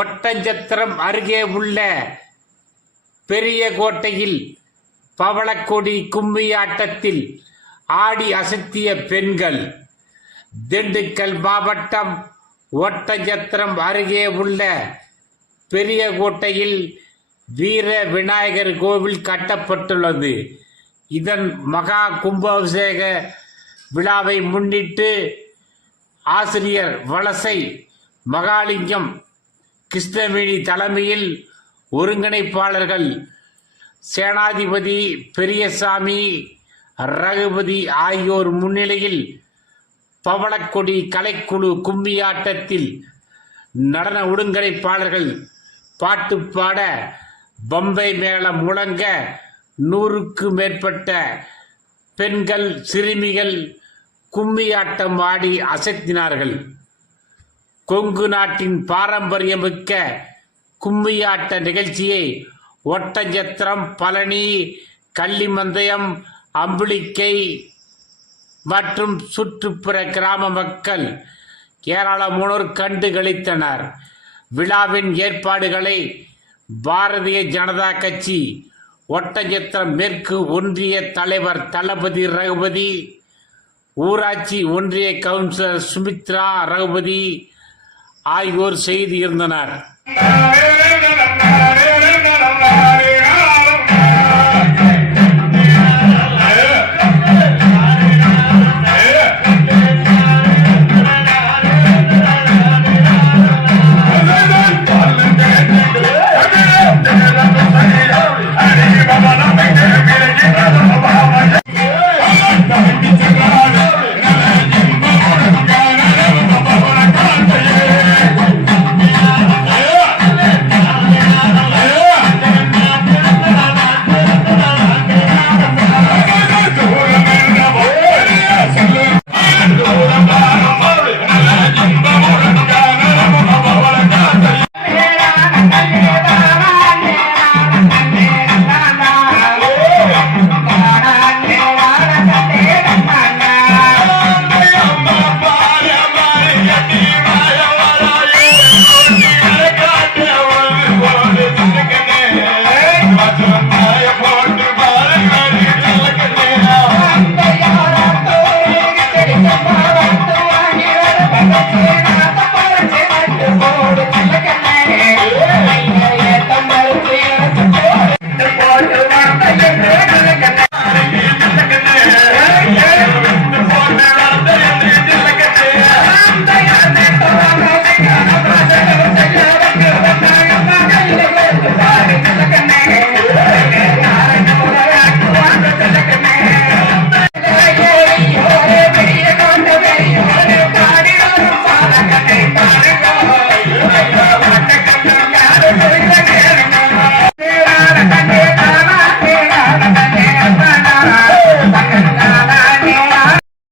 ஒட்டஞ்சத்திரம் அருகே உள்ள பெரிய கோட்டையில் பவளக்கொடி கும்மி ஆட்டத்தில் ஆடி அசத்திய பெண்கள். திண்டுக்கல் மாவட்டம் ஒட்டஞ்சத்திரம் அருகே உள்ள பெரிய கோட்டையில் வீர விநாயகர் கோவில் கட்டப்பட்டுள்ளது. இதன் மகா கும்பாபிஷேக விழாவை முன்னிட்டு ஆசிரியர் வலசை மகாலிங்கம் கிருஷ்ணவேணி தலைமையில் ஒருங்கிணைப்பாளர்கள் சேனாதிபதி பெரியசாமி ரகுபதி ஆகியோர் முன்னிலையில் பவளக்கொடி கலைக்குழு கும்மியாட்டத்தில் நடன ஒருங்கிணைப்பாளர்கள் பாட்டு பாட பம்பை மேளம் முழங்க நூறுக்கு மேற்பட்ட பெண்கள் சிறுமிகள் கும்மியாட்டம் ஆடி அசத்தினார்கள். கொங்கு நாட்டின் பாரம்பரியமிக்க கும்மியாட்ட நிகழ்ச்சியை ஒட்டஞ்சத்திரம் பழனி கள்ளிமந்தயம் அம்புலிக்கை மற்றும் சுற்றுப்புற கிராம மக்கள் ஏராளமானோர் கண்டு கழித்தனர் விழாவின் ஏற்பாடுகளை பாரதிய ஜனதா கட்சி ஒட்டஞ்சத்திரம் மேற்கு ஒன்றிய தலைவர் தளபதி ரகுபதி ஊராட்சி ஒன்றிய கவுன்சிலர் சுமித்ரா ரகுபதி ஆகியோர் செய்தியிருந்தனர் Thank you.